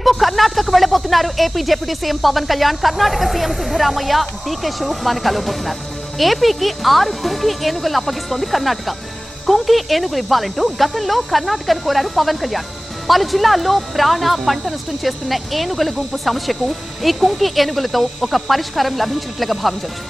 రేపు కర్ణాటకకు వెళ్లబోతున్నారు AP deputy CM Pawan Kalyan. Karnataka CM Siddaramaiah, DK Shivakumar కలవబోతున్నారు. ఏపీకి 6 కుంకి ఏనుగులను అప్పగిస్తోంది కర్ణాటక. కుంకి ఏనుగులు ఇవ్వాలంటూ గతంలో కర్ణాటకను కోరారు పవన్ కళ్యాణ్. పలు జిల్లాల్లో ప్రాణ పంట నష్టం చేస్తున్న ఏనుగుల గుంపు సమస్యకు ఈ కుంకి ఏనుగులతో ఒక పరిష్కారం లభించినట్లుగా భావించవచ్చు.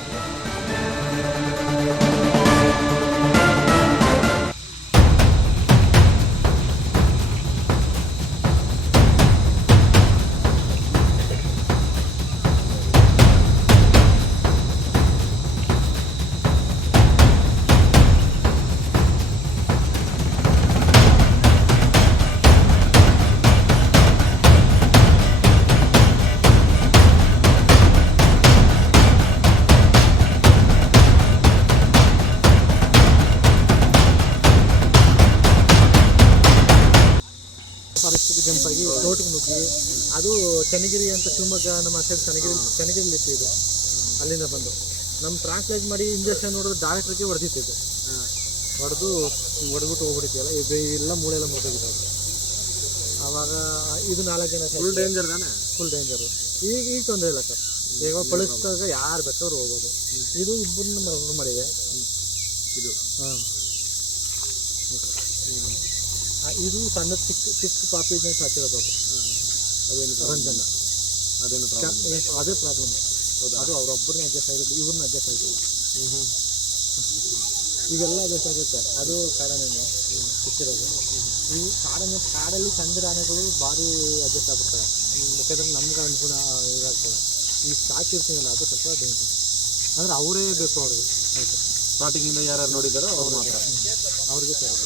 ಪರಿಸ್ಥಿತಿ ಕೆಂಪಾಗಿ ತೋಟಕ್ಕೆ ನುಗ್ಗಿ ಅದು ಚನ್ನಗಿರಿ ಅಂತ ಶಿವಮೊಗ್ಗ ನಮ್ಮ ಸೈಡ್ ಚನ್ನಗಿರಿ ಲಿಸ್ಟ್ ಇದು. ಅಲ್ಲಿಂದ ಬಂದು ನಮ್ಮ ಟ್ರಾನ್ಸ್ಲೇಟ್ ಮಾಡಿ ಇಂಜೆಕ್ಷನ್ ನೋಡಿದ್ರೆ ಡಾಕ್ಟ್ರಿಗೆ ಹೊಡೆದಿತ್ತು. ಹೊಡೆದ್ಬಿಟ್ಟು ಹೋಗ್ಬಿಟ್ಟಿದ್ದೆಲ್ಲ ಎಲ್ಲ ಮೂಳೆ ಎಲ್ಲ ಮುರಿದೋಗಿದ್ದಾವೆ. ಆವಾಗ ಇದು 4 ಜನ ಫುಲ್ ಡೇಂಜರ್ ತಾನೆ, ಫುಲ್ ಡೇಂಜರು. ಈಗ ತೊಂದರೆ ಇಲ್ಲ ಸರ್, ಈಗ ಪಳಿಸಿದಾಗ ಯಾರು ಬೇಕಾದ್ರೂ ಹೋಗ್ಬೋದು. ಇದು ಇಬ್ಬರನ್ನ ಮರಣ ಮಾಡಿದೆ ಇದು. ಇದು ಸಣ್ಣ ಚಿಕ್ಕ ಪಾಪಿ ಸಾಕಿರೋದು. ಅದೇನು ರಂಜನ, ಅದೇ ಪ್ರಾಬ್ಲಮ್. ಅದು ಅವರೊಬ್ಬರನ್ನ ಅಡ್ಜಸ್ಟ್ ಆಗಿರುತ್ತೆ, ಇವ್ರನ್ನ ಅಡ್ಜಸ್ಟ್ ಆಗಿಲ್ಲ. ಇವೆಲ್ಲ ಅಡ್ಜಸ್ಟ್ ಆಗುತ್ತೆ. ಅದು ಕಾಡಾನೆ ಸಿಕ್ಕಿರೋದು. ಈ ಕಾಡಲ್ಲಿ ಚಂದ್ರ ಆನೆಗಳು ಭಾರಿ ಅಡ್ಜಸ್ಟ್ ಆಗ್ಬಿಡ್ತವೆ. ಯಾಕಂದ್ರೆ ನಮ್ಗೆ ಅನುಗುಣ ಇದಾಗ್ತದೆ. ಈ ಸಾಕಿರ್ತೀವಲ್ಲ ಅದು ಸ್ವಲ್ಪ ಡೇಂಜರ್. ಅಂದರೆ ಅವರೇ ಬೇಕು ಅವ್ರಿಗೆ. ಆಯಿತು, ಸ್ಟಾರ್ಟಿಂಗಿಂದ ಯಾರು ನೋಡಿದಾರೋ ಅವ್ರು ಮಾತ್ರ ಅವ್ರಿಗೆ ಸರಿ.